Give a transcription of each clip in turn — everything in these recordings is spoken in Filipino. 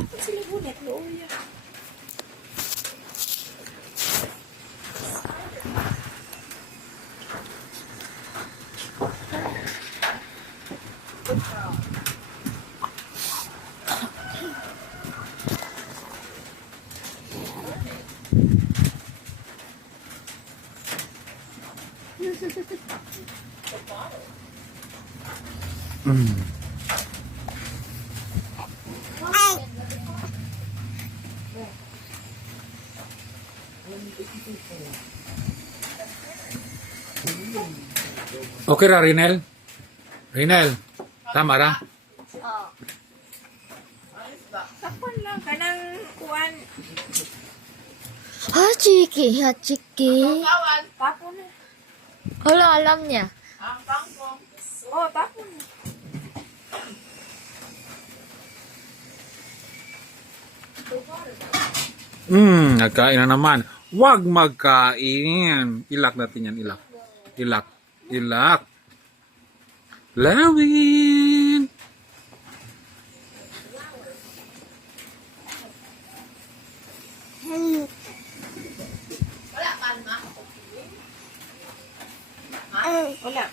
Sila gulit, looy. Okay ra, Rinel? Rinel, tama ra? Kapon lang ka ng kuwan. Hachiki, hachiki. Tapon na. Wala alam niya. Oh, tapon na. Nagkain na naman. Huwag magkain. Ilak natin yan, ilak. Ilak. Ilak. Lawin. Wala.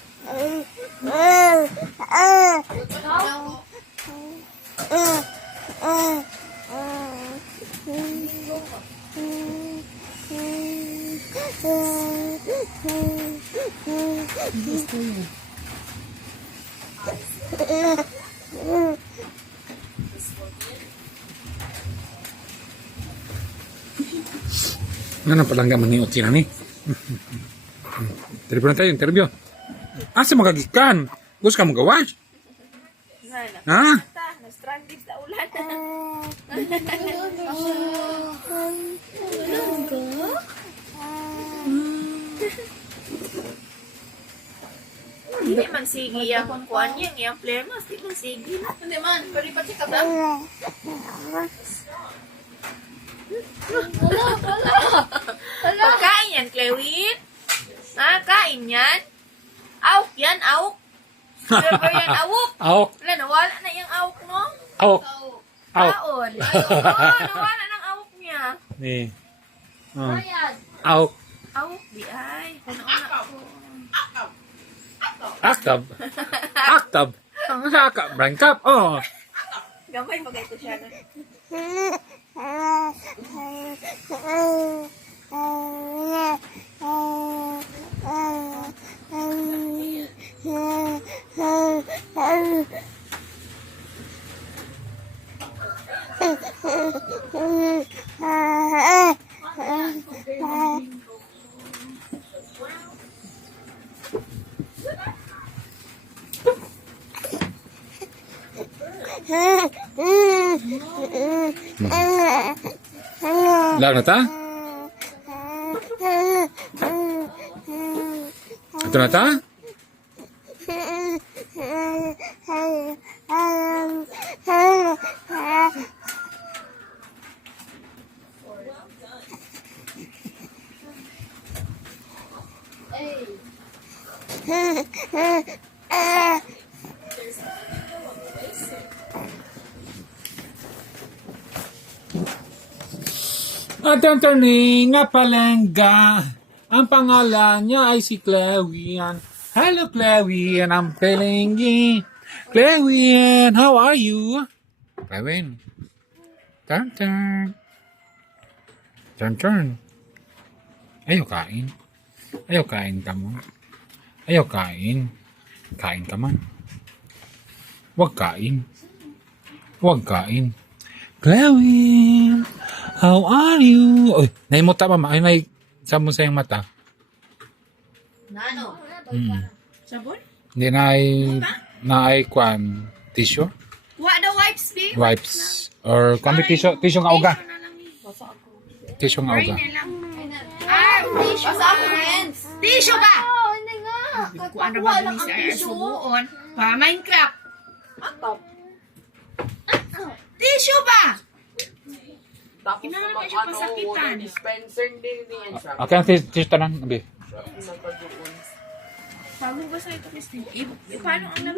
Ano palang gaman ni Otsi na ni? Teleponan tayo, interview. Asa magagikan? Gusto ka magawas? Ha? Na-stranded sa ulan. Hindi man sige yung kuwan yan, yung flamas, di man sige na. Hindi man, pwede pa siya kata. Pagkain yan, Clewin. Ha, kain yan. Awk yan, awk. Server yan, awk. Awk. Wala, nawala na yung awk, no? Awk. Awk. Kaon. Oo, nawala ng awk niya. Ni. Awk. Awk, di ay. Kung ano ako. Aktab. Aktab. Ang saka. Brangkap. Oh. Gamay pa ito siya. No? Lag na ta? Ito na ta? At ang turning nga palengga. Ang pangalan niya ay si Clewian. Hello Clewian, I'm Pelenggi. Clewian, how are you? Clewian. Turn, turn. Turn, turn. Ayaw kain. Ayaw kain ka mo. Ayaw kain. Kain ka man. Huwag kain. Huwag kain. Clewian, how are you? Uy, naimota pa ma. Ay, sabon sa iyong mata. Nano? Sabon? Hindi na ay kwan tissue? What the wipes, be? Wipes. Or kwan tissue nga uga. Tissue nga uga. Tissue ba? Tissue ba? Hindi nga. Kung ano ba din sa subuon? Pa Minecraft. Tissue ba? Kailangan naman siya pasakitan. Dispenser din yan siya. Okay, ang tissue tanan. Abi. Bago ba sa ito, Christine? Paano ang nag